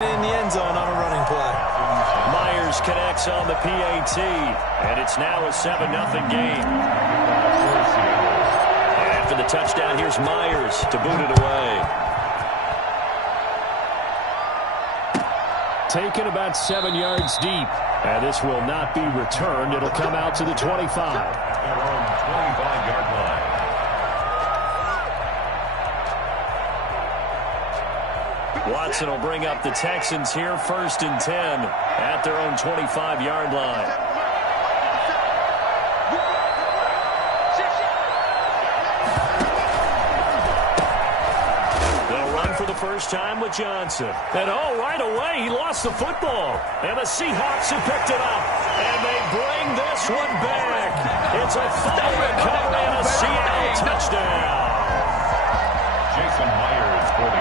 In the end zone on a running play. Myers connects on the PAT, and it's now a 7-0 game. And after the touchdown, here's Myers to boot it away. Taken about 7 yards deep, and this will not be returned. It'll come out to the 25. 25-yard line. Watson will bring up the Texans here, 1st and 10 at their own 25-yard line. They'll run for the first time with Johnson. And right away he lost the football. And the Seahawks have picked it up. And they bring this one back. It's a fumble recovery and a Seattle touchdown. Jason Myers for the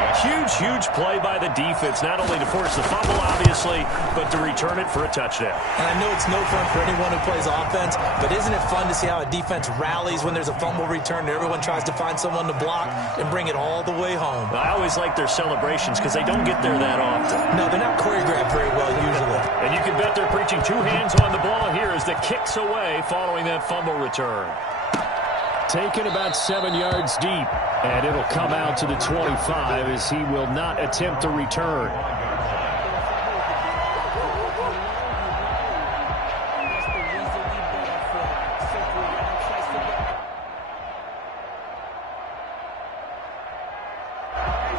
huge play by the defense, not only to force the fumble, obviously, but to return it for a touchdown. And I know it's no fun for anyone who plays offense, but isn't it fun to see how a defense rallies when there's a fumble return and everyone tries to find someone to block and bring it all the way home? I always like their celebrations because they don't get there that often. No, they're not choreographed very well usually. And you can bet they're preaching 2 hands on the ball here as the kick's away following that fumble return. Taken about 7 yards deep, and it'll come out to the 25 as he will not attempt to return.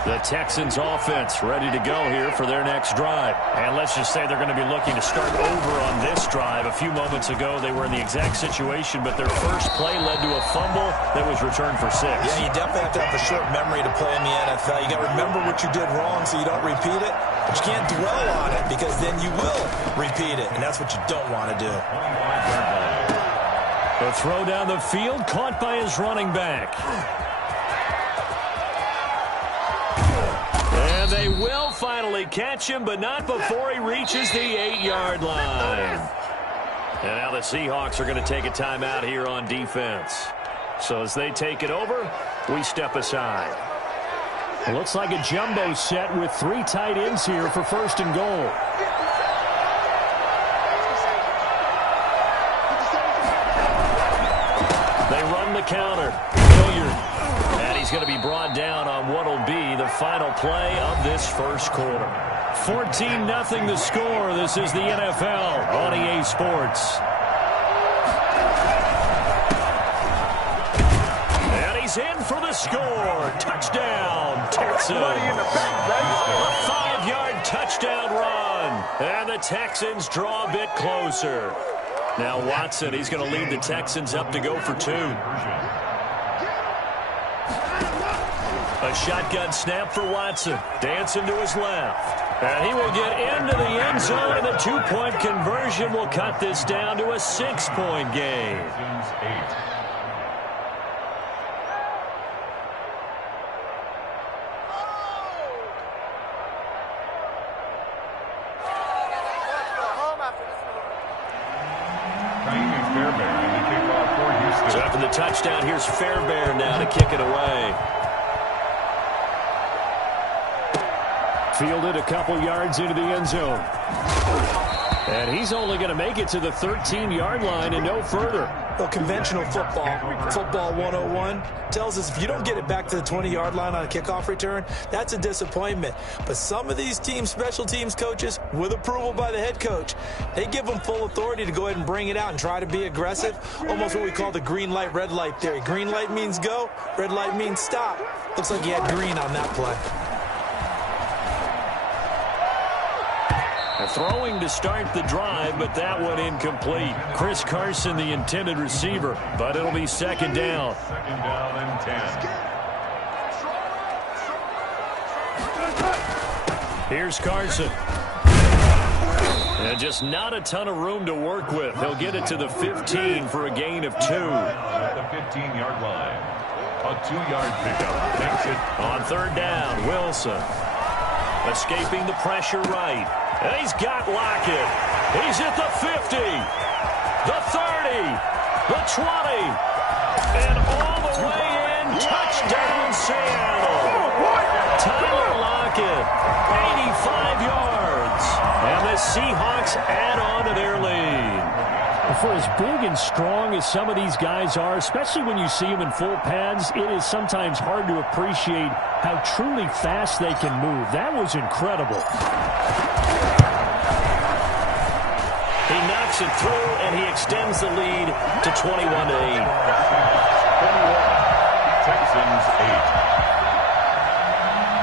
The Texans offense ready to go here for their next drive. And let's just say they're going to be looking to start over on this drive. A few moments ago, they were in the exact situation, but their first play led to a fumble that was returned for 6. Yeah, you definitely have to have a short memory to play in the NFL. You got to remember what you did wrong so you don't repeat it, but you can't dwell on it because then you will repeat it, and that's what you don't want to do. The throw down the field, caught by his running back. And they will finally catch him, but not before he reaches the 8-yard line. And now the Seahawks are going to take a timeout here on defense. So as they take it over, we step aside. It looks like a jumbo set with 3 tight ends here for 1st and goal. They run the counter. Hilliard. And he's going to be brought down on what will be the final play of this first quarter. 14-0 the score. This is the NFL on EA Sports. And he's in for the score. Touchdown, Texans. A 5-yard touchdown run. And the Texans draw a bit closer. Now Watson, he's going to lead the Texans up to go for 2. A shotgun snap for Watson. Dancing to his left. And he will get into the end zone, and the 2-point conversion will cut this down to a 6-point game. So after the touchdown, here's Fairbairn now to kick it away. Fielded a couple yards into the end zone. And he's only going to make it to the 13-yard line and no further. Well, conventional football 101, tells us if you don't get it back to the 20-yard line on a kickoff return, that's a disappointment. But some of these special teams coaches, with approval by the head coach, they give them full authority to go ahead and bring it out and try to be aggressive, almost what we call the green light, red light theory. Green light means go, red light means stop. Looks like he had green on that play. Throwing to start the drive, but that one incomplete. Chris Carson, the intended receiver, but it'll be 2nd down. 2nd down and 10. Here's Carson. And just not a ton of room to work with. He'll get it to the 15 for a gain of 2. At the 15-yard line. A 2-yard pickup takes it. On 3rd down, Wilson. Escaping the pressure right. And he's got Lockett. He's at the 50, the 30, the 20, and all the way in. Touchdown, Seattle. Tyler Lockett second. 85 yards. And the Seahawks add on to their lead. For as big and strong as some of these guys are, especially when you see them in full pads, it is sometimes hard to appreciate how truly fast they can move. That was incredible. He knocks it through, and he extends the lead to 21-8. Texans 8.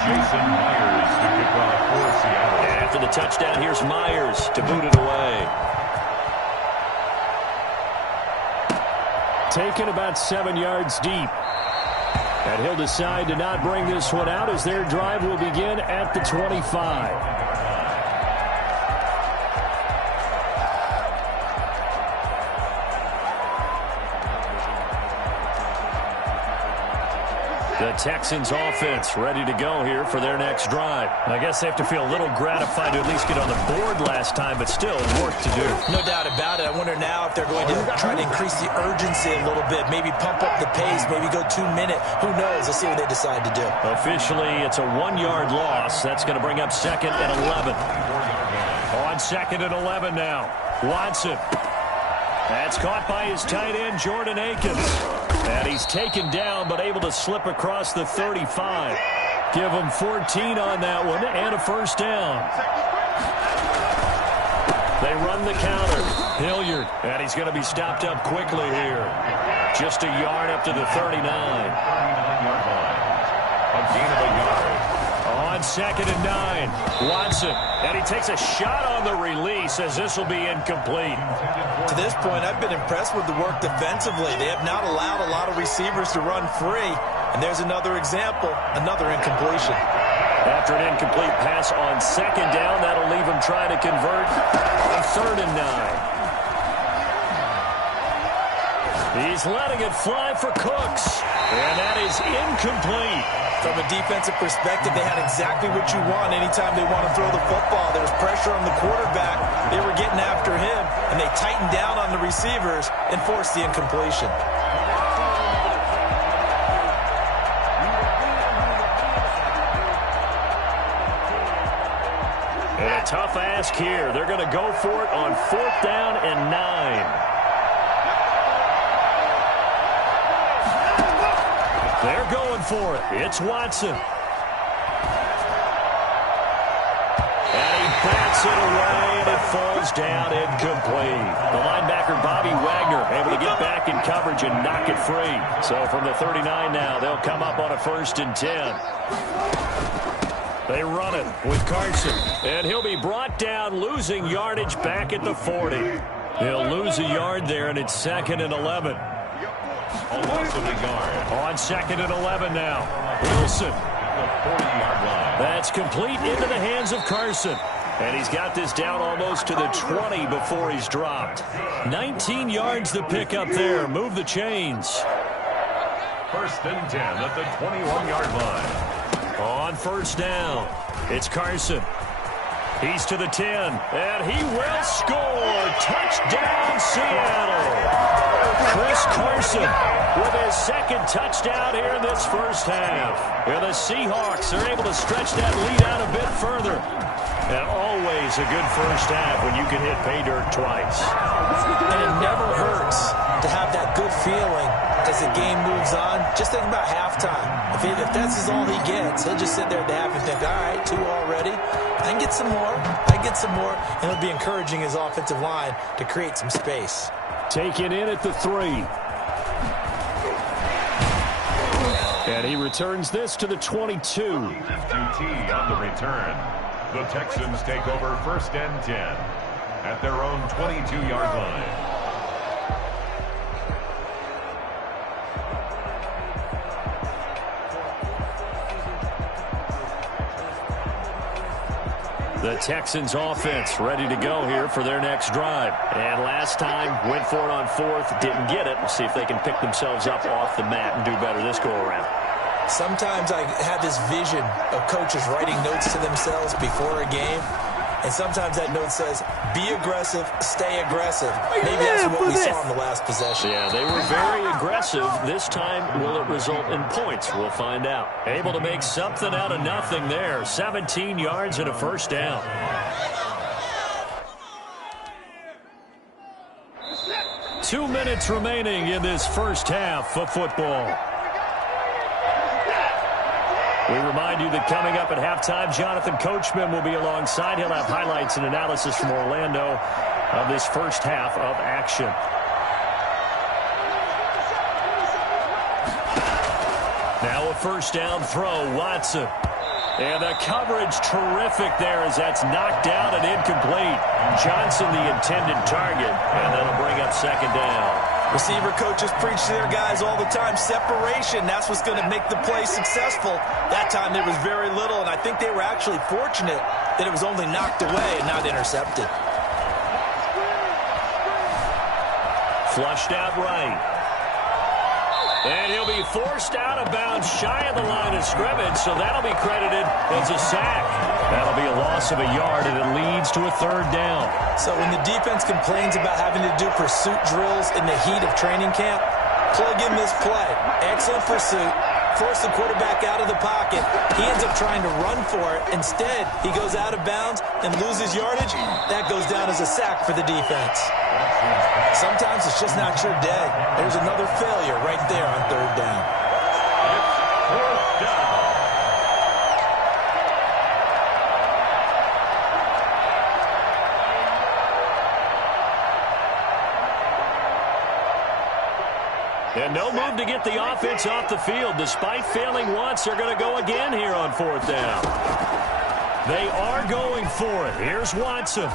Jason Myers to kick off for Seattle. After the touchdown, here's Myers to boot it away. Taken about 7 yards deep. And he'll decide to not bring this one out as their drive will begin at the 25. The Texans offense ready to go here for their next drive. I guess they have to feel a little gratified to at least get on the board last time, but still work to do. No doubt about it. I wonder now if they're going to try to increase the urgency a little bit, maybe pump up the pace, maybe go 2 minute. Who knows? Let's see what they decide to do. Officially, it's a 1-yard loss. That's going to bring up 2nd and 11. On 2nd and 11 now. Watson. That's caught by his tight end, Jordan Akins. And he's taken down, but able to slip across the 35. Give him 14 on that one, and a first down. They run the counter. Hilliard, and he's going to be stopped up quickly here. Just a yard up to the 39. 39-yard line. A gain of a yard. On 2nd and 9, Watson. And he takes a shot on the release as this will be incomplete. To this point, I've been impressed with the work defensively. They have not allowed a lot of receivers to run free. And there's another example, another incompletion. After an incomplete pass on 2nd down, that'll leave him trying to convert on 3rd and 9. He's letting it fly for Cooks. And that is incomplete. From a defensive perspective, they had exactly what you want anytime they want to throw the football. There was pressure on the quarterback. They were getting after him, and they tightened down on the receivers and forced the incompletion. And a tough ask here. They're going to go for it on 4th down and 9. They're going for it. It's Watson. And he bats it away, and it falls down incomplete. The linebacker, Bobby Wagner, able to get back in coverage and knock it free. So from the 39 now, they'll come up on a 1st and 10. They run it with Carson. And he'll be brought down, losing yardage back at the 40. He'll lose a yard there, and it's 2nd and 11. A loss of a yard. On 2nd and 11 now. Wilson. The 40-yard line. That's complete into the hands of Carson. And he's got this down almost to the 20 before he's dropped. 19 yards to pick up there. Move the chains. 1st and 10 at the 21-yard line. On 1st down, it's Carson. He's to the 10, and he will score. Touchdown, Seattle. Chris Carson with his 2nd touchdown here in this 1st half. And the Seahawks are able to stretch that lead out a bit further. And always a good 1st half when you can hit pay dirt twice. And it never hurts to have that good feeling as the game moves on. Just think about halftime. If that's all he gets, he'll just sit there at the half and think, all right, 2 already. I can get some more. I can get some more. And he'll be encouraging his offensive line to create some space. Taken in at the 3. And he returns this to the 22. QT on the return. The Texans take over 1st and 10 at their own 22-yard line. The Texans offense ready to go here for their next drive. And last time, went for it on 4th, didn't get it. We'll see if they can pick themselves up off the mat and do better this go-around. Sometimes I have this vision of coaches writing notes to themselves before a game. And sometimes that note says, be aggressive, stay aggressive. Maybe that's what we saw in the last possession. Yeah, they were very aggressive. This time, will it result in points? We'll find out. Able to make something out of nothing there. 17 yards and a first down. Two minutes remaining in this first half of football. We remind you that coming up at halftime, Jonathan Coachman will be alongside. He'll have highlights and analysis from Orlando of this first half of action. Now a first down throw, Watson. And the coverage terrific there as that's knocked down and incomplete. Johnson the intended target, and that'll bring up second down. Receiver coaches preach to their guys all the time. Separation, that's what's going to make the play successful. That time there was very little, and I think they were actually fortunate that it was only knocked away and not intercepted. Flushed out right. And he'll be forced out of bounds shy of the line of scrimmage, so that'll be credited as a sack. That'll be a loss of a yard, and it leads to a third down. So when the defense complains about having to do pursuit drills in the heat of training camp, plug in this play. Excellent pursuit. Force the quarterback out of the pocket. He ends up trying to run for it. Instead, he goes out of bounds and loses yardage. That goes down as a sack for the defense. Sometimes it's just not your day. There's another failure right there on third down. Fourth down. And no move to get the offense off the field. Despite failing once, they're going to go again here on fourth down. They are going for it. Here's Watson.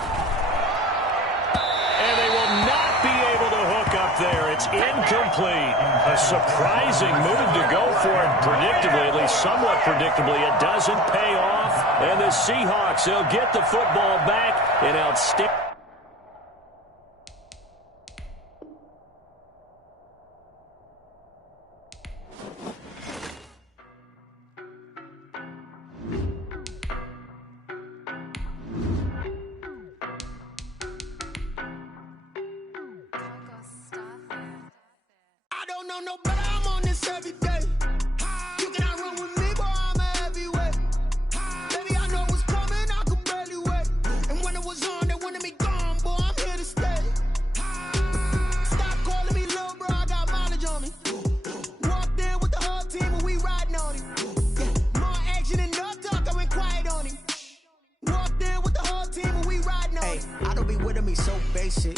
And they will not be able to hook up there. It's incomplete. A surprising move to go for it predictably, at least somewhat predictably. It doesn't pay off. And the Seahawks, they'll get the football back in outstanding.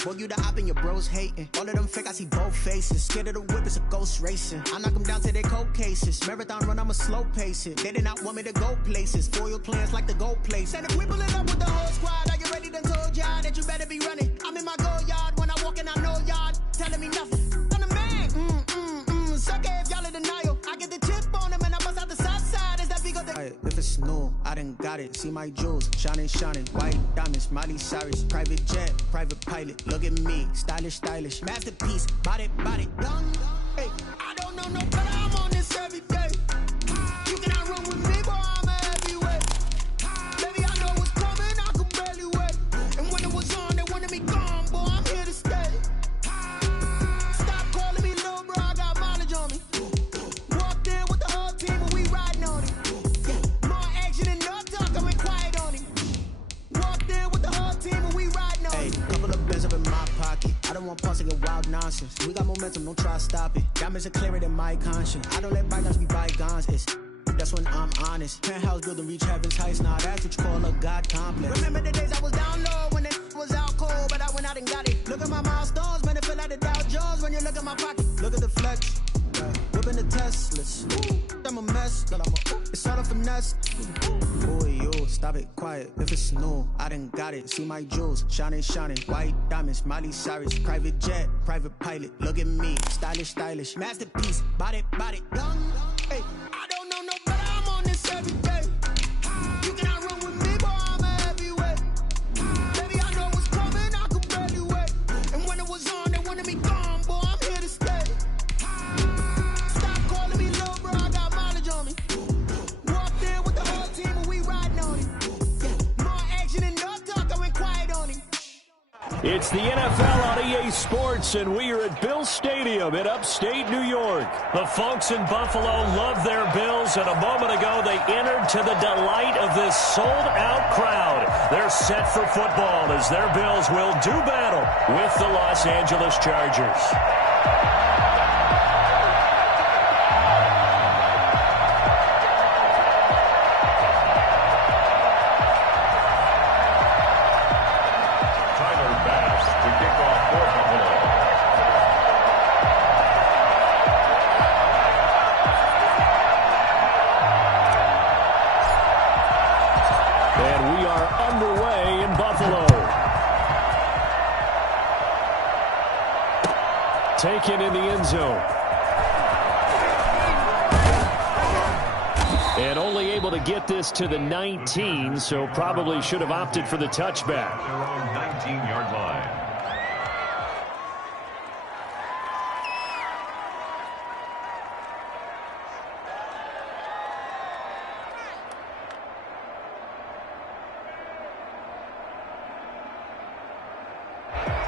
Boy, you the op and your bros hating. All of them fake, I see both faces. Scared of the whip, it's a ghost racing. I knock them down to their cold cases. Marathon run, I'ma slow pace it. They did not want me to go places. Foil plans like the go place. And if we pulling up with the whole squad, are you ready? Done told y'all that you better be running. I'm in my go yard. When I walk in, I know y'all telling me nothing. I'm the man. Sucker if y'all in denial. I get the chip on them and I bust out the south side. Is that big of the... Hey, if it's new, I done got it. See my jewels, shining, shining. White diamonds, Miley Cyrus. Private jet, private pilot. Look at me, stylish, stylish. Masterpiece, body, body, done. Hey, I don't know no better. I'm on this every day. You cannot run with me, boy, I'm a heavyweight. Baby, I know what's coming, I could barely wait. And when it was on, they wanted me gone, boy, I'm here to stay. Stop calling me little bro, I got mileage on me. Walked in with the whole team and we riding on it. More action and no talk, I went quiet on it. Walked in with the whole team and we riding on it. Couple of bands up in my pocket. I don't want pause to get wild nonsense. We got momentum, don't try to stop it. Diamonds are clearer than my conscience. I don't let bygones be bygones. It's that's when I'm honest. Penthouse building reach heaven's heights. Now that's what you call a God complex. Remember the days I was down low when it was out cold, but I went out and got it. Look at my milestones, man, it feel like the Dow Jones when you look at my pocket. Look at the flex. Whipping the Teslas. I'm a mess, but it's all a finesse. Boy, yo, stop it, quiet. If it's new, I done got it. See my jewels, shining, shining. White diamonds, Miley Cyrus. Private jet, private pilot. Look at me, stylish, stylish. Masterpiece, body, body, done. Hey, I don't know no better. I'm on this every day. You cannot run with me, boy, I'm a heavyweight. Baby, I know what's coming, I could barely wait. And when it was on, they wanted me gone, boy, I'm here to stay. Stop calling me little bro, I got mileage on me. Walked in with the whole team and we riding on it. More action and no talk, It's the NFL on EA Sports, and we are at Bill Stadium in upstate New York. The folks in Buffalo love their Bills, and a moment ago they entered to the delight of this sold-out crowd. They're set for football as their Bills will do battle with the Los Angeles Chargers. Taken in the end zone. And only able to get this to the 19, so probably should have opted for the touchback. Their own 19-yard line.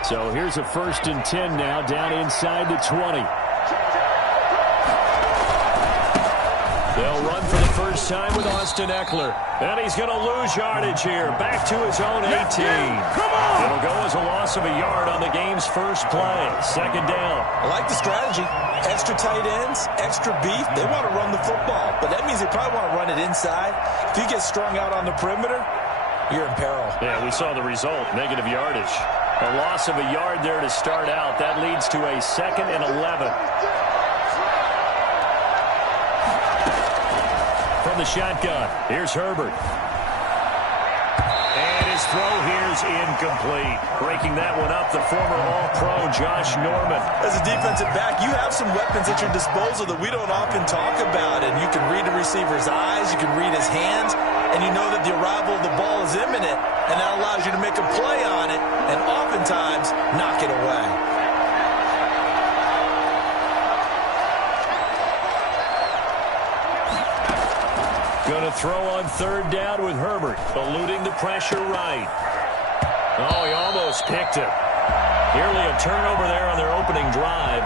So here's a 1st and 10 now, down inside the 20. They'll run for the first time with Austin Eckler. And he's going to lose yardage here. Back to his own 18. It'll go as a loss of a yard on the game's first play. 2nd down. I like the strategy. Extra tight ends, extra beef. They want to run the football, but that means they probably want to run it inside. If you get strung out on the perimeter, you're in peril. Yeah, we saw the result, negative yardage. A loss of a yard there to start out. That leads to a 2nd and 11. From the shotgun, here's Herbert. And his throw here's incomplete. Breaking that one up, the former All-Pro Josh Norman. As a defensive back, you have some weapons at your disposal that we don't often talk about. And you can read the receiver's eyes, you can read his hands, and you know that the arrival of the ball is imminent, and that allows you to make a play on it and oftentimes knock it away. Going to throw on 3rd down with Herbert, eluding the pressure right. Oh, he almost picked it. Nearly a turnover there on their opening drive.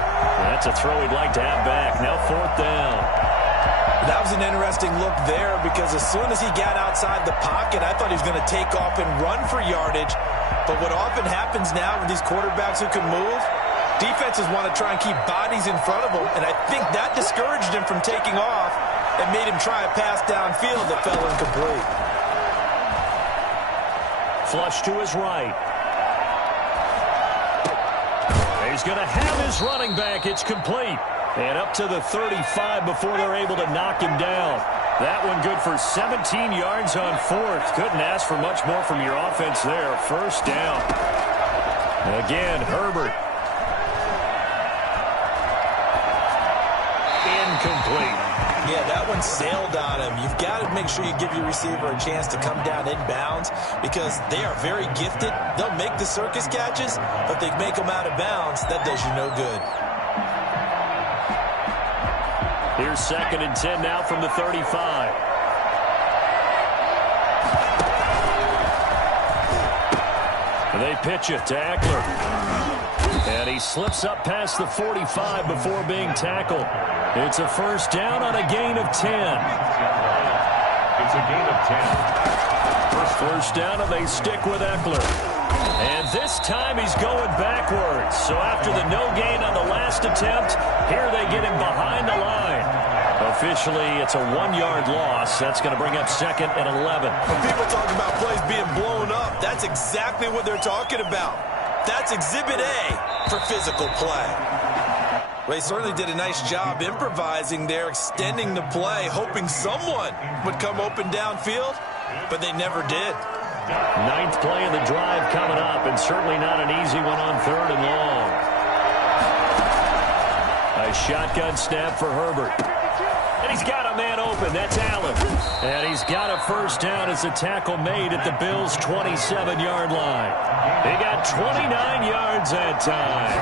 That's a throw he'd like to have back. Now 4th down. That was an interesting look there because as soon as he got outside the pocket, I thought he was going to take off and run for yardage. But what often happens now with these quarterbacks who can move, defenses want to try and keep bodies in front of them, and I think that discouraged him from taking off and made him try a pass downfield that fell incomplete. Flush to his right. He's going to have his running back. It's complete. And up to the 35 before they're able to knock him down. That one good for 17 yards on 4th. Couldn't ask for much more from your offense there. 1st down. Again, Herbert. Incomplete. Yeah, that one sailed on him. You've got to make sure you give your receiver a chance to come down inbounds because they are very gifted. They'll make the circus catches, but they make them out of bounds. That does you no good. Here's 2nd and 10 now from the 35. They pitch it to Eckler. And he slips up past the 45 before being tackled. It's a 1st down on a gain of 10. It's a gain of 10. First down, and they stick with Eckler. And this time he's going backwards. So after the no gain on the last attempt, here they get him behind the line. Officially, it's a 1-yard loss. That's going to bring up 2nd and 11. When people talk about plays being blown up, that's exactly what they're talking about. That's Exhibit A for physical play. They certainly did a nice job improvising there, extending the play, hoping someone would come open downfield, but they never did. 9th play of the drive coming up, and certainly not an easy one on 3rd and long. A shotgun snap for Herbert. And he's got a man open. That's Allen. And he's got a 1st down as a tackle made at the Bills' 27-yard line. He got 29 yards that time.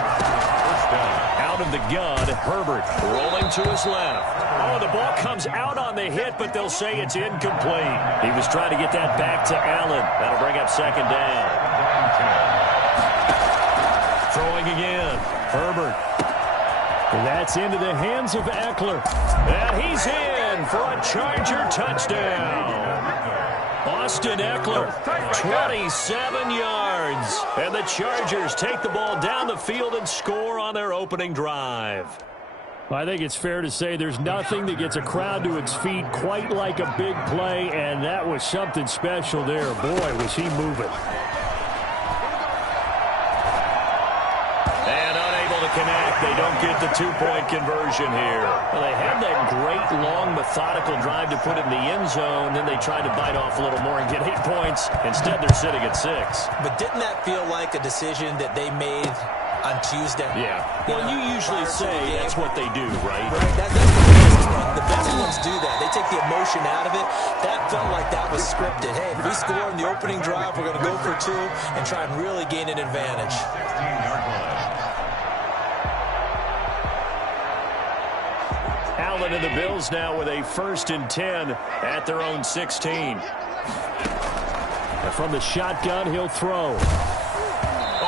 Out of the gun, Herbert rolling to his left. Oh, the ball comes out on the hit, but they'll say it's incomplete. He was trying to get that back to Allen. That'll bring up 2nd down. Throwing again. Herbert. That's into the hands of Eckler. And he's in for a Charger touchdown. Austin Eckler, 27 yards. And the Chargers take the ball down the field and score on their opening drive. I think it's fair to say there's nothing that gets a crowd to its feet quite like a big play, and that was something special there. Boy, was he moving. And unable to connect. They don't get the two-point conversion here. Well, they had that great, long, methodical drive to put it in the end zone. Then they tried to bite off a little more and get 8 points. Instead, they're sitting at 6. But didn't that feel like a decision that they made on Tuesday? Yeah. Well, you usually say that's what they do, right? Right. That's the best one. The best ones do that. They take the emotion out of it. That felt like that was scripted. Hey, if we score in the opening drive, we're going to go for 2 and try and really gain an advantage. 16-yard line. Allen and the Bills now with a 1st and 10 at their own 16. And from the shotgun, he'll throw.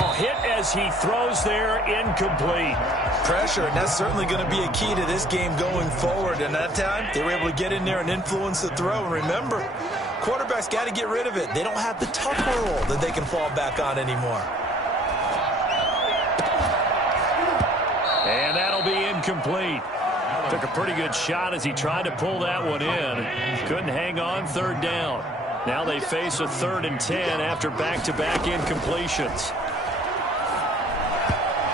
Oh, hit as he throws there, incomplete. Pressure, and that's certainly going to be a key to this game going forward. And that time, they were able to get in there and influence the throw. And remember, quarterbacks got to get rid of it. They don't have the tuck roll that they can fall back on anymore. And that'll be incomplete. Took a pretty good shot as he tried to pull that one in. Couldn't hang on, 3rd down. Now they face a 3rd and 10 after back-to-back incompletions.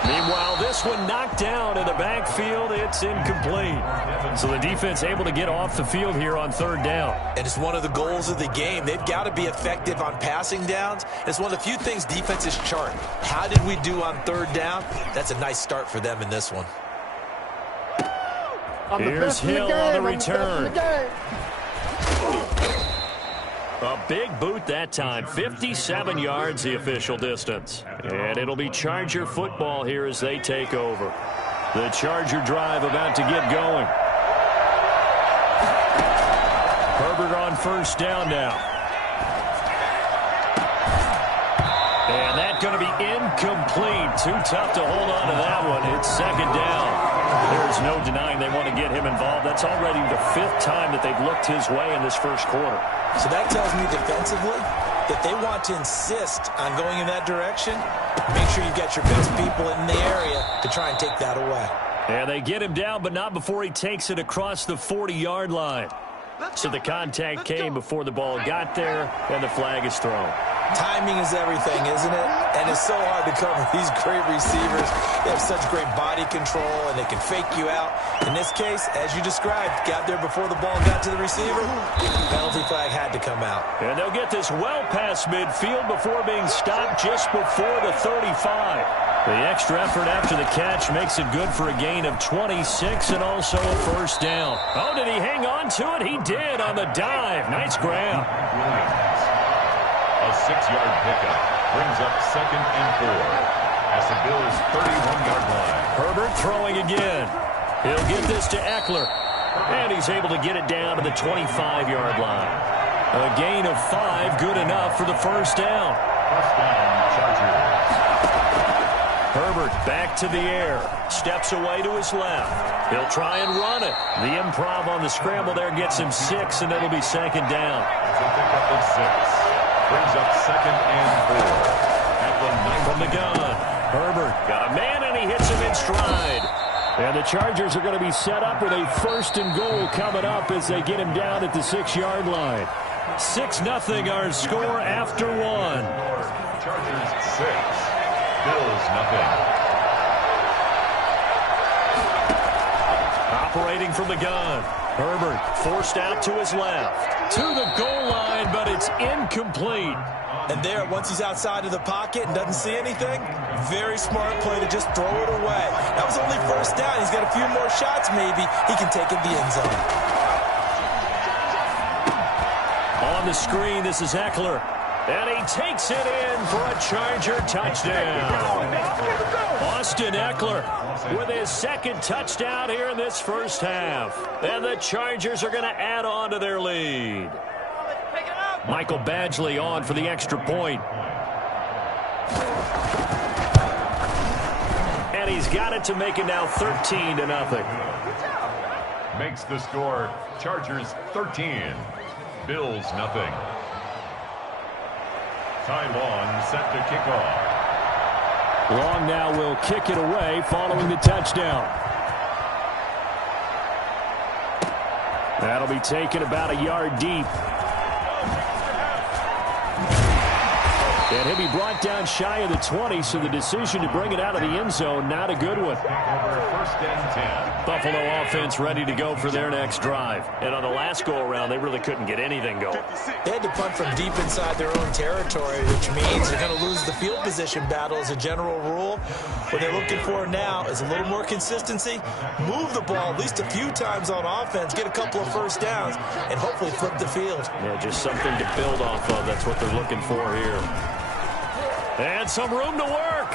Meanwhile, this one knocked down in the backfield. It's incomplete. So the defense able to get off the field here on 3rd down. And it's one of the goals of the game. They've got to be effective on passing downs. It's one of the few things defenses chart. How did we do on 3rd down? That's a nice start for them in this one. Here's Hill on the return. A big boot that time. 57 yards the official distance. And it'll be Charger football here as they take over. The Charger drive about to get going. Herbert on 1st down now. And that's going to be incomplete. Too tough to hold on to that one. It's 2nd down. There's no denying they want to get him involved. That's already the 5th time that they've looked his way in this 1st quarter. So that tells me defensively that they want to insist on going in that direction. Make sure you've got your best people in the area to try and take that away. And they get him down, but not before he takes it across the 40-yard line. So the contact came before the ball got there, and the flag is thrown. Timing is everything, isn't it? And it's so hard to cover these great receivers. They have such great body control, and they can fake you out. In this case, as you described, got there before the ball got to the receiver. Penalty flag had to come out. And they'll get this well past midfield before being stopped just before the 35. The extra effort after the catch makes it good for a gain of 26 and also a 1st down. Oh, did he hang on to it? He did on the dive. Nice grab. A 6-yard pickup brings up 2nd and 4 as the Bills' 31-yard line. Herbert throwing again. He'll get this to Eckler. And he's able to get it down to the 25-yard line. A gain of 5, good enough for the 1st down. 1st down, Chargers. Herbert back to the air. Steps away to his left. He'll try and run it. The improv on the scramble there gets him 6, and it'll be 2nd down. It's a pickup of 6. Brings up 2nd and 4 at the 9. From the gun, Herbert got a man, and he hits him in stride. And the Chargers are going to be set up with a 1st and goal coming up as they get him down at the 6-yard line. 6-0 our score after 1. Chargers 6, Bills nothing. Operating from the gun, Herbert forced out to his left. To the goal line, but it's incomplete. And there, once he's outside of the pocket and doesn't see anything, very smart play to just throw it away. That was only 1st down. He's got a few more shots, maybe. He can take it in the end zone. On the screen, this is Eckler. And he takes it in for a Charger touchdown. Austin Eckler with his 2nd touchdown here in this 1st half. And the Chargers are going to add on to their lead. Michael Badgley on for the extra point. And he's got it to make it now 13-0. Makes the score Chargers 13, Bills nothing. Ty Long set to kick off. Long now will kick it away following the touchdown. That'll be taken about a yard deep. And he'll be brought down shy of the 20, so the decision to bring it out of the end zone, not a good one. First and 10. Buffalo offense ready to go for their next drive. And on the last go-around, they really couldn't get anything going. They had to punt from deep inside their own territory, which means they're going to lose the field position battle as a general rule. What they're looking for now is a little more consistency, move the ball at least a few times on offense, get a couple of first downs, and hopefully flip the field. Yeah, just something to build off of. That's what they're looking for here. And some room to work.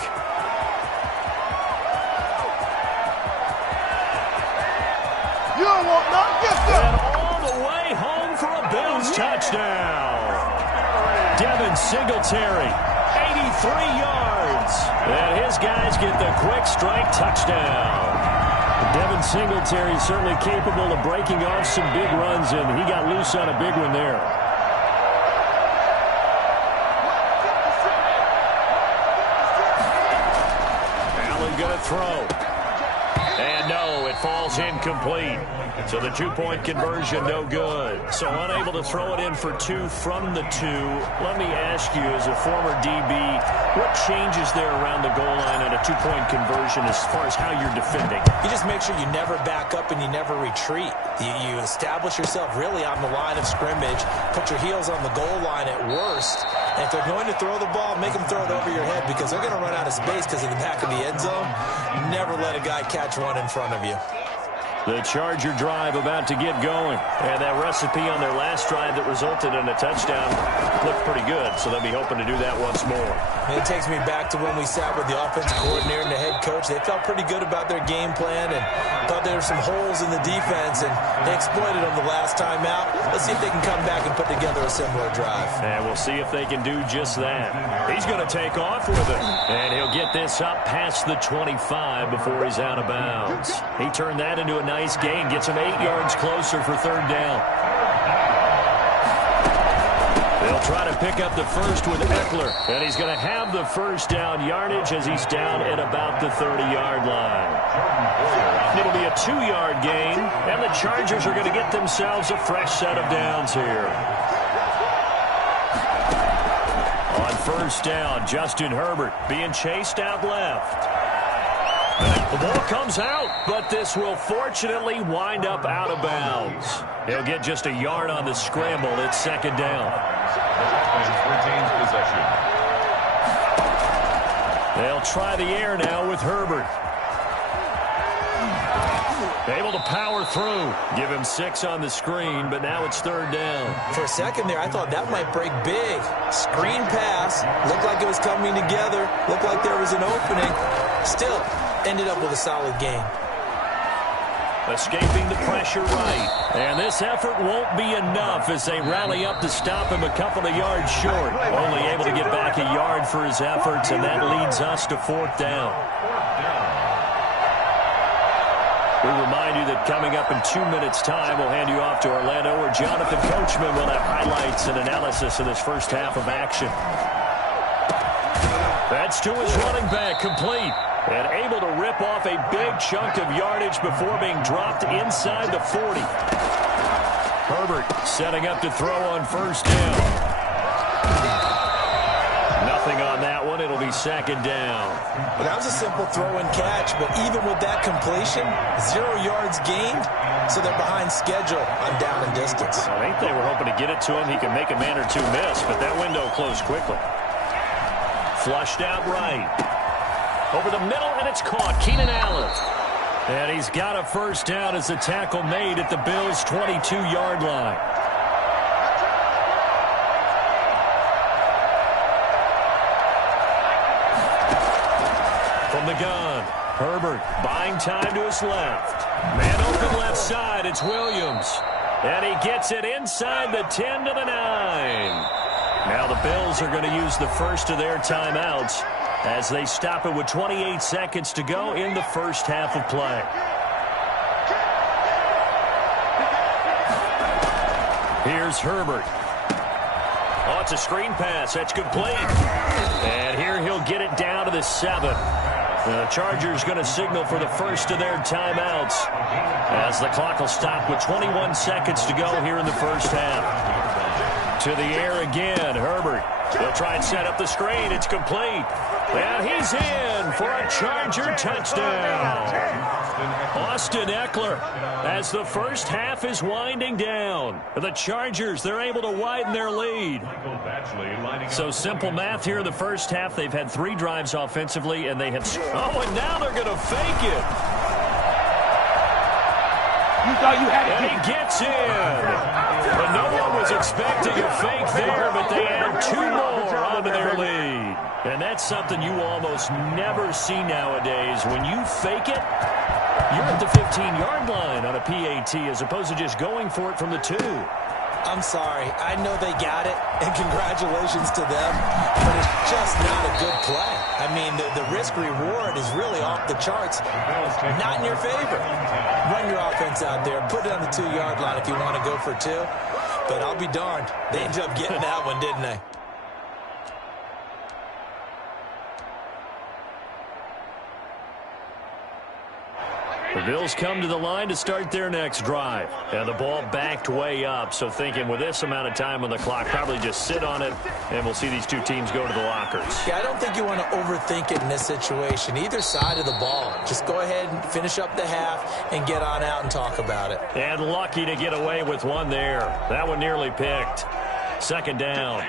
You will not get that. And all the way home for a Bills touchdown. Devin Singletary, 83 yards. And his guys get the quick strike touchdown. Devin Singletary is certainly capable of breaking off some big runs, and he got loose on a big one there. Going to throw. And no, it falls incomplete. So the two-point conversion, no good. So unable to throw it in for two from the two. Let me ask you, as a former DB, what changes there around the goal line on a two-point conversion as far as how you're defending? You just make sure you never back up and you never retreat. You establish yourself really on the line of scrimmage, put your heels on the goal line at worst. And if they're going to throw the ball, make them throw it over your head because they're going to run out of space because of the back of the end zone. Never let a guy catch one in front of you. The Charger drive about to get going. And that recipe on their last drive that resulted in a touchdown looked pretty good, so they'll be hoping to do that once more. It takes me back to when we sat with the offensive coordinator and the head coach. They felt pretty good about their game plan and thought there were some holes in the defense, and they exploited them the last time out. Let's see if they can come back and put together a similar drive. And we'll see if they can do just that. He's going to take off with it, and he'll get this up past the 25 before he's out of bounds. He turned that into a nice gain, gets him 8 yards closer for third down. They'll try to pick up the first with Eckler, and he's going to have the first down yardage as he's down at about the 30-yard line. It'll be a 2-yard gain, and the Chargers are going to get themselves a fresh set of downs here. On first down, Justin Herbert being chased out left. The ball comes out, but this will fortunately wind up out of bounds. He'll get just a yard on the scramble. It's second down. Offense retains possession. They'll try the air now with Herbert. Able to power through. Give him 6 on the screen, but now it's third down. For a second there, I thought that might break big. Screen pass. Looked like it was coming together. Looked like there was an opening. Still, ended up with a solid game. Escaping the pressure right. And this effort won't be enough as they rally up to stop him a couple of yards short. Only able to get back a yard for his efforts, and that leads us to fourth down. We remind you that coming up in 2 minutes' time, we'll hand you off to Orlando, where Jonathan Coachman will have highlights and analysis of this first half of action. That's to his running back, complete. And able to rip off a big chunk of yardage before being dropped inside the 40. Herbert setting up to throw on first down. Nothing on that one. It'll be second down. Well, that was a simple throw and catch, but even with that completion, 0 yards gained, so they're behind schedule on down and distance. I think they were hoping to get it to him. He could make a man or two miss, but that window closed quickly. Flushed out right. Over the middle, and it's caught. Keenan Allen. And he's got a first down as the tackle made at the Bills' 22-yard line. From the gun, Herbert buying time to his left. Man open left side, it's Williams. And he gets it inside the 10 to the 9. Now the Bills are going to use the first of their timeouts as they stop it with 28 seconds to go in the first half of play. Here's Herbert. Oh, it's a screen pass. That's complete. And here he'll get it down to the 7. The Chargers going to signal for the first of their timeouts as the clock will stop with 21 seconds to go here in the first half. To the air again, Herbert. He'll try and set up the screen. It's complete. And he's in for a Charger touchdown. Austin Eckler, as the first half is winding down. The Chargers, they're able to widen their lead. So simple math here in the first half. They've had 3 drives offensively, and they have... Oh, and now they're going to fake it. You thought you had it. And he gets in. But no one was expecting a fake there, but they add 2 more onto their lead. And that's something you almost never see nowadays. When you fake it, you're at the 15-yard line on a PAT as opposed to just going for it from the 2. I'm sorry. I know they got it, and congratulations to them, but it's just not a good play. I mean, the risk-reward is really off the charts, not in your favor. Run your offense out there, put it on the 2-yard line if you want to go for 2, but I'll be darned. They ended up getting that one, didn't they? The Bills come to the line to start their next drive. And the ball backed way up, so thinking with this amount of time on the clock, probably just sit on it, and we'll see these 2 teams go to the lockers. Yeah, I don't think you want to overthink it in this situation. Either side of the ball. Just go ahead and finish up the half and get on out and talk about it. And lucky to get away with one there. That one nearly picked. Second down.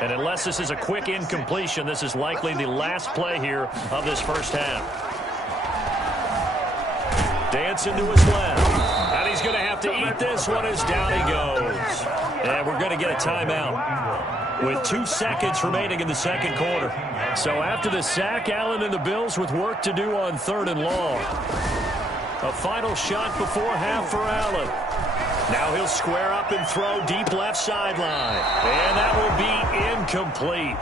And unless this is a quick incompletion, this is likely the last play here of this first half. Dancing to his left. And he's going to have to eat this one as down he goes. And we're going to get a timeout with 2 seconds remaining in the second quarter. So after the sack, Allen and the Bills with work to do on 3rd and long. A final shot before half for Allen. Now he'll square up and throw deep left sideline. And that will be incomplete.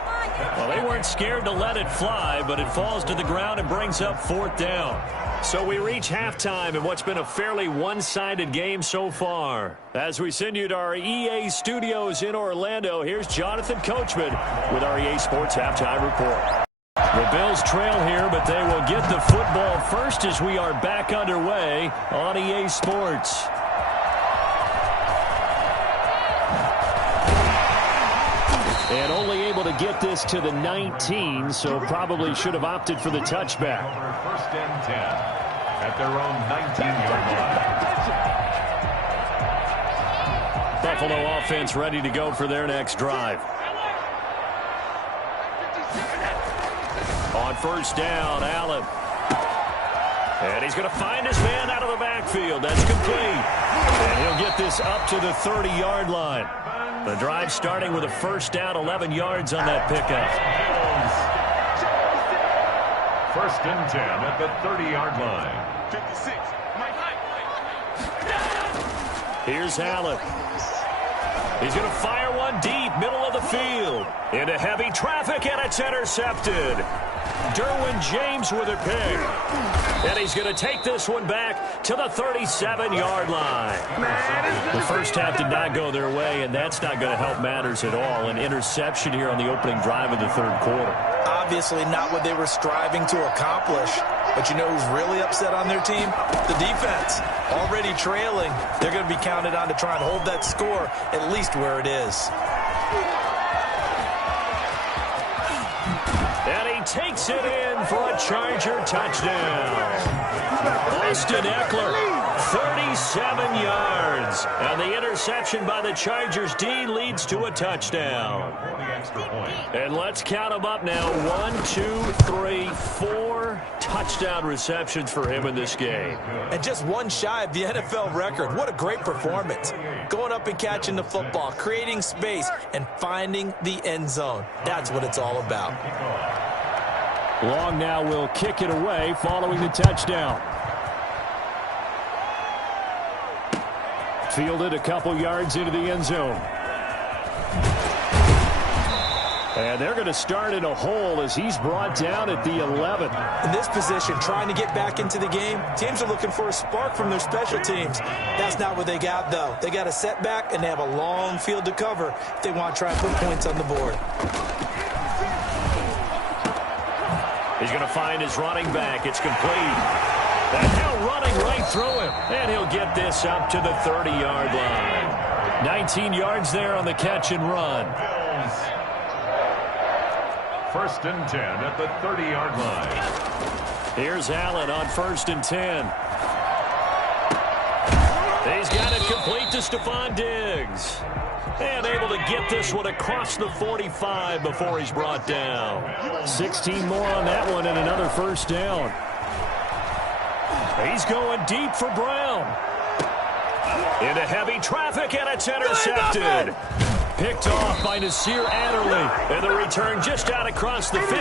Well, they weren't scared to let it fly, but it falls to the ground and brings up 4th down. So we reach halftime in what's been a fairly one-sided game so far. As we send you to our EA studios in Orlando, here's Jonathan Coachman with our EA Sports Halftime Report. The Bills trail here, but they will get the football first as we are back underway on EA Sports. And only able to get this to the 19, so probably should have opted for the touchback. First and 10 at their own 19-yard line. Buffalo offense ready to go for their next drive. On first down, Allen. And he's going to find his man out of the backfield. That's complete. And he'll get this up to the 30-yard line. The drive starting with a first down, 11 yards on that pickup. First and 10 at the 30-yard line. 56. Here's Allen. He's going to fire one deep, middle of the field. Into heavy traffic, and it's intercepted. Derwin James with a pick. And he's going to take this one back to the 37-yard line. The first half did not go their way, and that's not going to help matters at all. An interception here on the opening drive of the third quarter. Obviously not what they were striving to accomplish. But you know who's really upset on their team? The defense. Already trailing. They're going to be counted on to try and hold that score at least where it is. And he takes it in for a Charger touchdown. Austin Eckler, 37 yards. And the interception by the Chargers D leads to a touchdown. And let's count them up now. 1, 2, 3, 4 touchdown receptions for him in this game. And just one shy of the NFL record. What a great performance. Going up and catching the football, creating space, and finding the end zone. That's what it's all about. Long now will kick it away following the touchdown. Fielded a couple yards into the end zone. And they're going to start in a hole as he's brought down at the 11. In this position, trying to get back into the game, teams are looking for a spark from their special teams. That's not what they got, though. They got a setback, and they have a long field to cover if they want to try and put points on the board. He's going to find his running back. It's complete. And now running right through him. And he'll get this up to the 30-yard line. 19 yards there on the catch and run. First and 10 at the 30-yard line. Here's Allen on 1st and 10. He's got it complete to Stephon Diggs. And able to get this one across the 45 before he's brought down. 16 more on that one and another first down. He's going deep for Brown. Into heavy traffic, and it's intercepted. Picked off by Nasir Adderley. And the return just out across the 15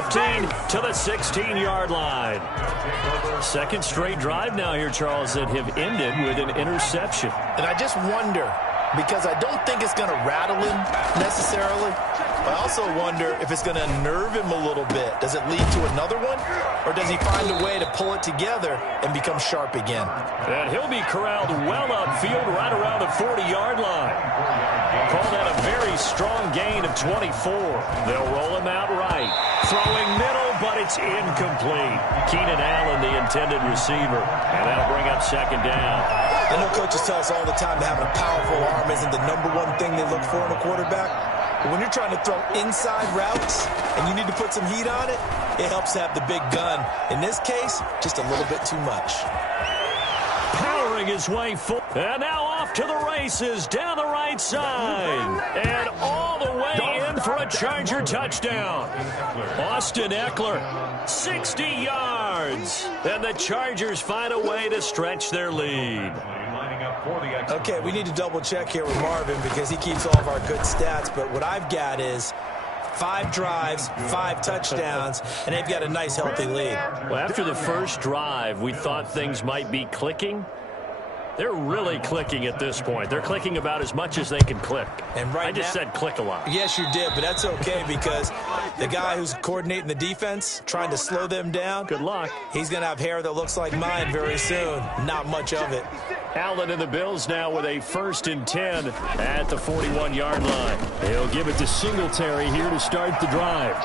to the 16-yard line. Second straight drive now here, Charles, that have ended with an interception. And I just wonder, because I don't think it's going to rattle him necessarily. I also wonder if it's going to unnerve him a little bit. Does it lead to another one? Or does he find a way to pull it together and become sharp again? And he'll be corralled well upfield right around the 40-yard line. Call that a very strong gain of 24. They'll roll him out right. Throwing middle, but it's incomplete. Keenan Allen, the intended receiver. And that'll bring up second down. I know coaches tell us all the time that having a powerful arm isn't the #1 thing they look for in a quarterback. But when you're trying to throw inside routes and you need to put some heat on it, it helps to have the big gun. In this case, just a little bit too much. Powering his way forward. And now off to the races down the right side. And all the way in for a Charger touchdown. Austin Eckler, 60 yards. And the Chargers find a way to stretch their lead. Okay, we need to double check here with Marvin because he keeps all of our good stats. But what I've got is 5 drives, 5 touchdowns, and they've got a nice, healthy lead. Well, after the first drive, we thought things might be clicking. They're really clicking at this point. They're clicking about as much as they can click. And right I just said click a lot. Yes, you did, but that's okay because the guy who's coordinating the defense, trying to slow them down, good luck. He's going to have hair that looks like mine very soon. Not much of it. Allen and the Bills now with a 1st and 10 at the 41-yard line. He'll give it to Singletary here to start the drive.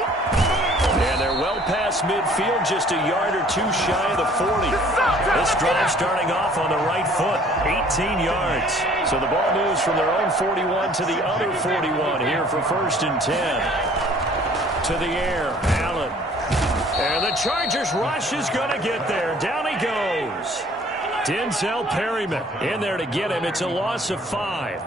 And they're well past midfield, just a yard or 2 shy of the 40. This drive starting off on the right foot, 18 yards. So the ball moves from their own 41 to the other 41 here for 1st and 10. To the air, Allen. And the Chargers rush is going to get there. Down he goes. Denzel Perryman in there to get him. It's a loss of 5.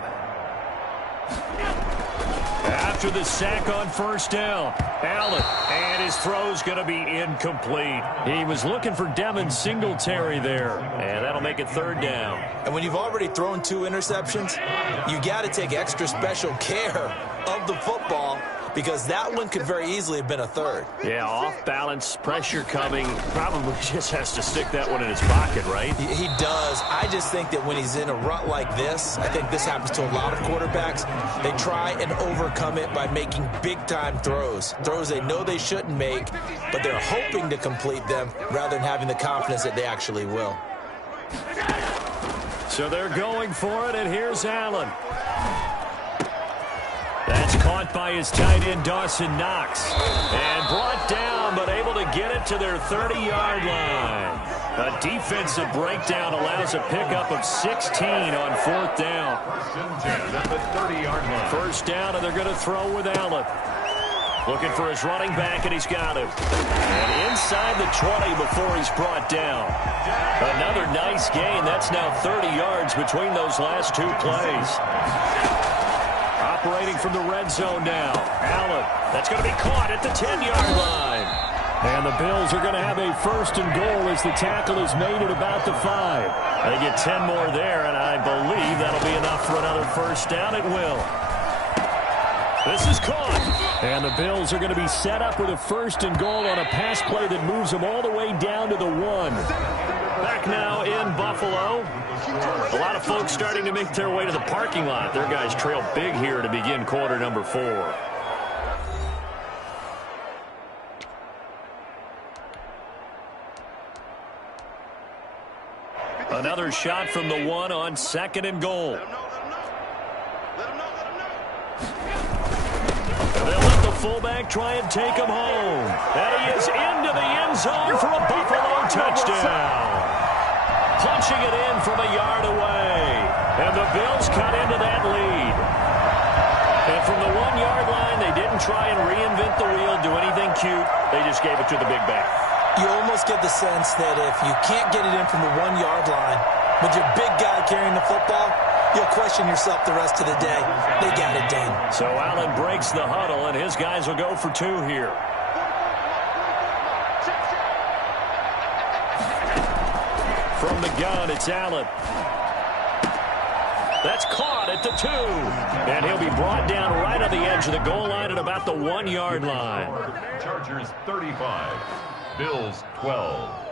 After the sack on 1st down, Allen, and his throw's going to be incomplete. He was looking for Devin Singletary there, and that'll make it 3rd down. And when you've already thrown 2 interceptions, you got to take extra special care of the football because that one could very easily have been a 3rd. Yeah, off balance, pressure coming. Probably just has to stick that one in his pocket, right? He does. I just think that when he's in a rut like this, I think this happens to a lot of quarterbacks, they try and overcome it by making big-time throws. Throws they know they shouldn't make, but they're hoping to complete them rather than having the confidence that they actually will. So they're going for it, and here's Allen. That's caught by his tight end, Dawson Knox. And brought down, but able to get it to their 30-yard line. A defensive breakdown allows a pickup of 16 on 4th down. 1st down, and they're going to throw with Allen. Looking for his running back, and he's got him. And inside the 20 before he's brought down. Another nice gain. That's now 30 yards between those last 2 plays. Operating from the red zone now. Allen, that's going to be caught at the 10-yard line. And the Bills are going to have a 1st and goal as the tackle is made at about the 5. They get 10 more there, and I believe that'll be enough for another 1st down. It will. This is caught. And the Bills are going to be set up with a 1st and goal on a pass play that moves them all the way down to the 1. Back now in Buffalo. A lot of folks starting to make their way to the parking lot. Their guys trail big here to begin quarter number 4. Another shot from the 1 on 2nd and goal. They'll let the fullback try and take him home. And he is into the end zone for a Buffalo touchdown. Punching it in from a yard away. And the Bills cut into that lead. And from the 1-yard line, they didn't try and reinvent the wheel, do anything cute. They just gave it to the big back. You almost get the sense that if you can't get it in from the 1-yard line with your big guy carrying the football, you'll question yourself the rest of the day. They got it done. So Allen breaks the huddle, and his guys will go for 2 here. From the gun, it's Allen. That's caught at the 2. And he'll be brought down right on the edge of the goal line at about the 1-yard line. Chargers 35, Bills 12.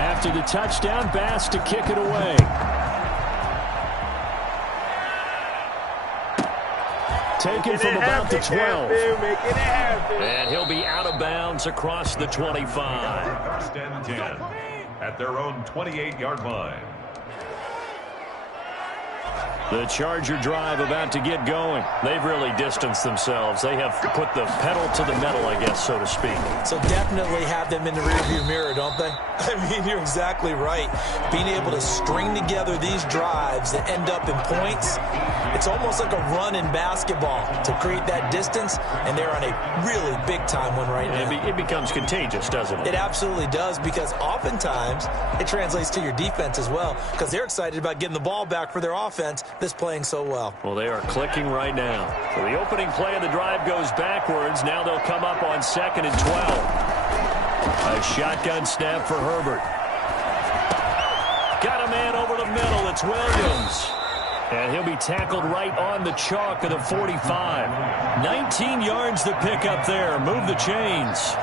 After the touchdown, Bass to kick it away. Taken from about the 12. And he'll be out of bounds across the 25. First and 10 at their own 28-yard line. The Charger drive about to get going. They've really distanced themselves. They have put the pedal to the metal, I guess, so to speak. So definitely have them in the rearview mirror, don't they? I mean, you're exactly right. Being able to string together these drives that end up in points, it's almost like a run in basketball to create that distance, and they're on a really big-time one right now. It becomes contagious, doesn't it? It absolutely does, because oftentimes it translates to your defense as well, because they're excited about getting the ball back for their offense that's playing so well. Well, they are clicking right now. So the opening play of the drive goes backwards. Now they'll come up on 2nd and 12. A shotgun snap for Herbert. Got a man over the middle. It's Williams. And he'll be tackled right on the chalk of the 45. 19 yards to pick up there. Move the chains.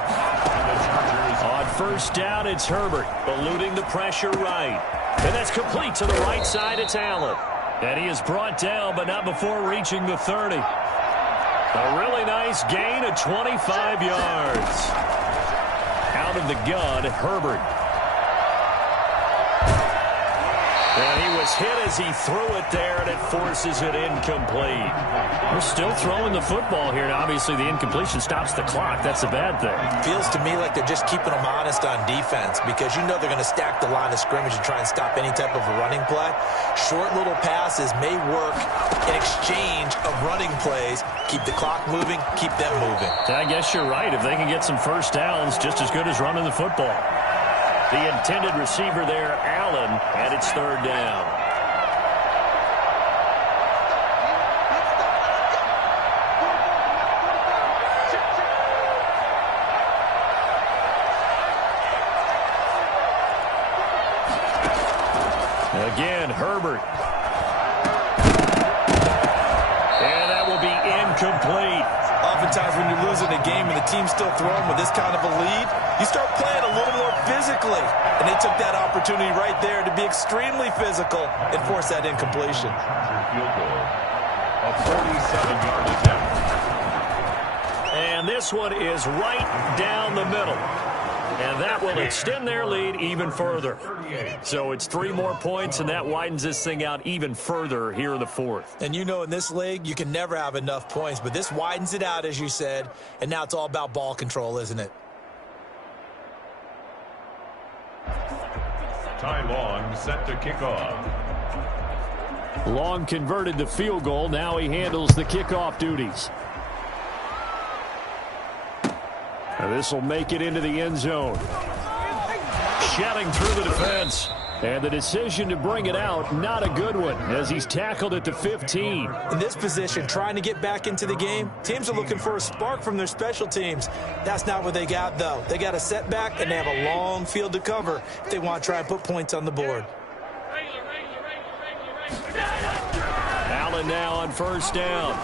On first down, it's Herbert, eluding the pressure right. And that's complete to the right side. It's Allen. And he is brought down, but not before reaching the 30. A really nice gain of 25 yards. Out of the gun, Herbert. And he was hit as he threw it there, and it forces it incomplete. We're still throwing the football here, and obviously the incompletion stops the clock. That's a bad thing. Feels to me like they're just keeping them honest on defense, because you know they're going to stack the line of scrimmage and try and stop any type of a running play. Short little passes may work in exchange of running plays. Keep the clock moving, keep them moving. I guess you're right. If they can get some first downs, just as good as running the football. The intended receiver there, Allen, and it's 3rd down. Again, Herbert. And that will be incomplete. Oftentimes when you're losing a game and the team's still throwing with this kind of a lead, you start playing a little more physically. And they took that opportunity right there to be extremely physical and force that incompletion. Field goal, a 47-yard attempt. And this one is right down the middle. And that will extend their lead even further. So it's 3 more points, and that widens this thing out even further here in the 4th. And you know, in this league, you can never have enough points, but this widens it out, as you said, and now it's all about ball control, isn't it? Ty Long set to kick off. Long converted the field goal. Now he handles the kickoff duties. And this will make it into the end zone. Shelling through the defense. And the decision to bring it out, not a good one, as he's tackled at the 15. In this position, trying to get back into the game, teams are looking for a spark from their special teams. That's not what they got, though. They got a setback, and they have a long field to cover if they want to try and put points on the board. Allen now on first down.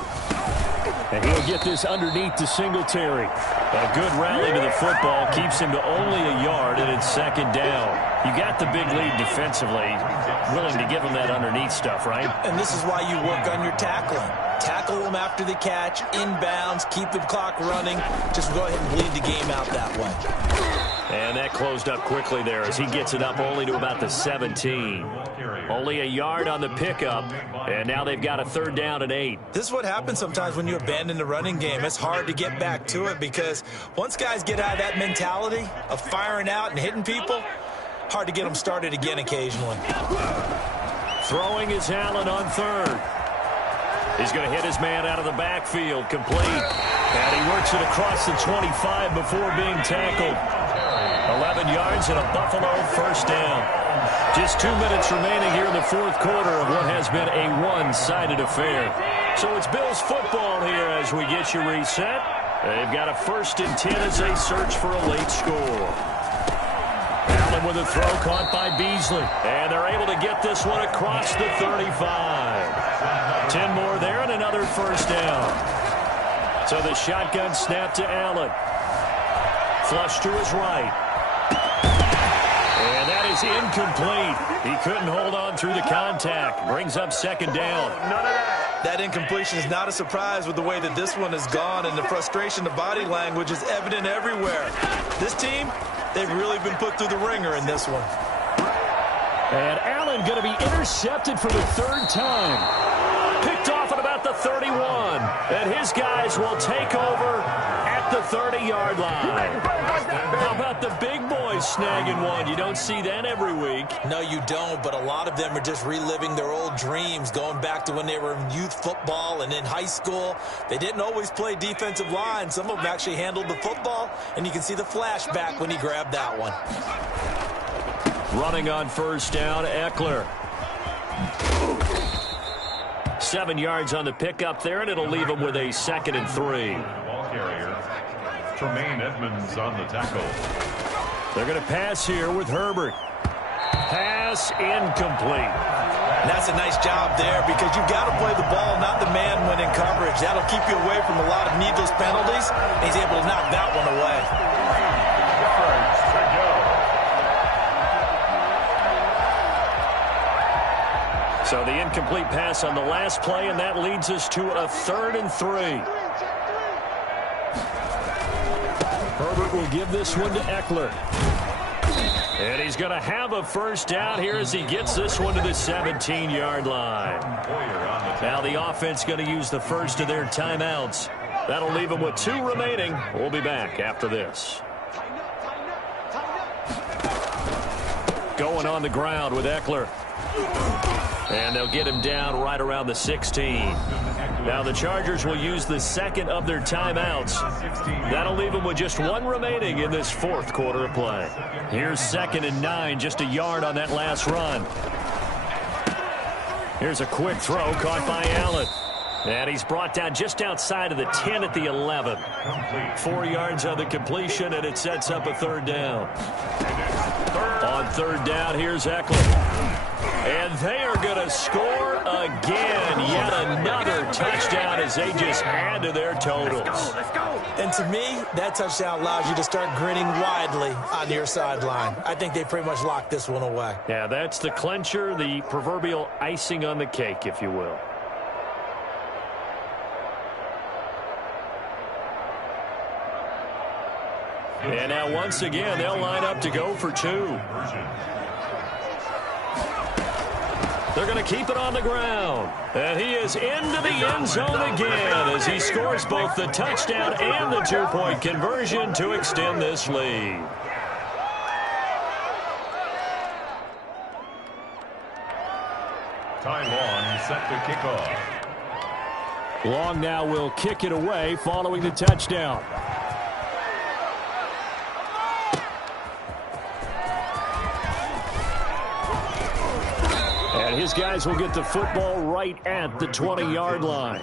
And he'll get this underneath to Singletary. A good rally to the football keeps him to only a yard, and it's second down. You got the big lead defensively. Willing to give him that underneath stuff, right? And this is why you work on your tackling. Tackle them after the catch, inbounds, keep the clock running. Just go ahead and bleed the game out that way. And that closed up quickly there as he gets it up only to about the 17. Only a yard on the pickup, and now they've got a third down and 8. This is what happens sometimes when you abandon the running game. It's hard to get back to it because once guys get out of that mentality of firing out and hitting people, hard to get them started again occasionally. Throwing is Allen on third. He's going to hit his man out of the backfield, complete. And he works it across the 25 before being tackled. 11 yards and a Buffalo first down. Just 2 minutes remaining here in the fourth quarter of what has been a one-sided affair. So it's Bills football here as we get you reset. They've got a 1st and 10 as they search for a late score. Allen with a throw caught by Beasley. And they're able to get this one across the 35. 10 more there and another first down. So the shotgun snap to Allen. Flush to his right. And that is incomplete. He couldn't hold on through the contact. Brings up second down. None of that. That incompletion is not a surprise with the way that this one has gone, and the frustration, the body language is evident everywhere. This team, they've really been put through the ringer in this one. And Allen going to be intercepted for the third time. Picked off at about the 31. And his guys will take over at the 30-yard line. How about the big boys snagging one? You don't see that every week. No, you don't, but a lot of them are just reliving their old dreams, going back to when they were in youth football and in high school. They didn't always play defensive line. Some of them actually handled the football, and you can see the flashback when he grabbed that one. Running on first down, Eckler. 7 yards on the pickup there, and it'll leave him with a 2nd and 3. Ball carrier, Tremaine Edmonds on the tackle. They're going to pass here with Herbert. Pass incomplete. And that's a nice job there because you've got to play the ball, not the man when in coverage. That'll keep you away from a lot of needless penalties. And he's able to knock that one away. So the incomplete pass on the last play, and that leads us to a 3rd and 3. Herbert will give this one to Eckler. And he's going to have a first down here as he gets this one to the 17-yard line. Now the offense going to use the first of their timeouts. That'll leave them with 2 remaining. We'll be back after this. Going on the ground with Eckler. And they'll get him down right around the 16. Now the Chargers will use the 2nd of their timeouts. That'll leave them with just 1 remaining in this fourth quarter of play. Here's 2nd and 9, just a yard on that last run. Here's a quick throw caught by Allen. And he's brought down just outside of the 10 at the 11. 4 yards on the completion, and it sets up a 3rd down. On 3rd down, here's Eckler. And they are going to score again. Yet another touchdown as they just add to their totals. And to me, that touchdown allows you to start grinning widely on your sideline. I think they pretty much locked this one away. Yeah, that's the clincher, the proverbial icing on the cake, if you will. And now once again, they'll line up to go for 2. They're going to keep it on the ground. And he is into the end zone again as he scores both the touchdown and the 2-point conversion to extend this lead. Ty Long set to kick off. Long now will kick it away following the touchdown. And his guys will get the football right at the 20-yard line.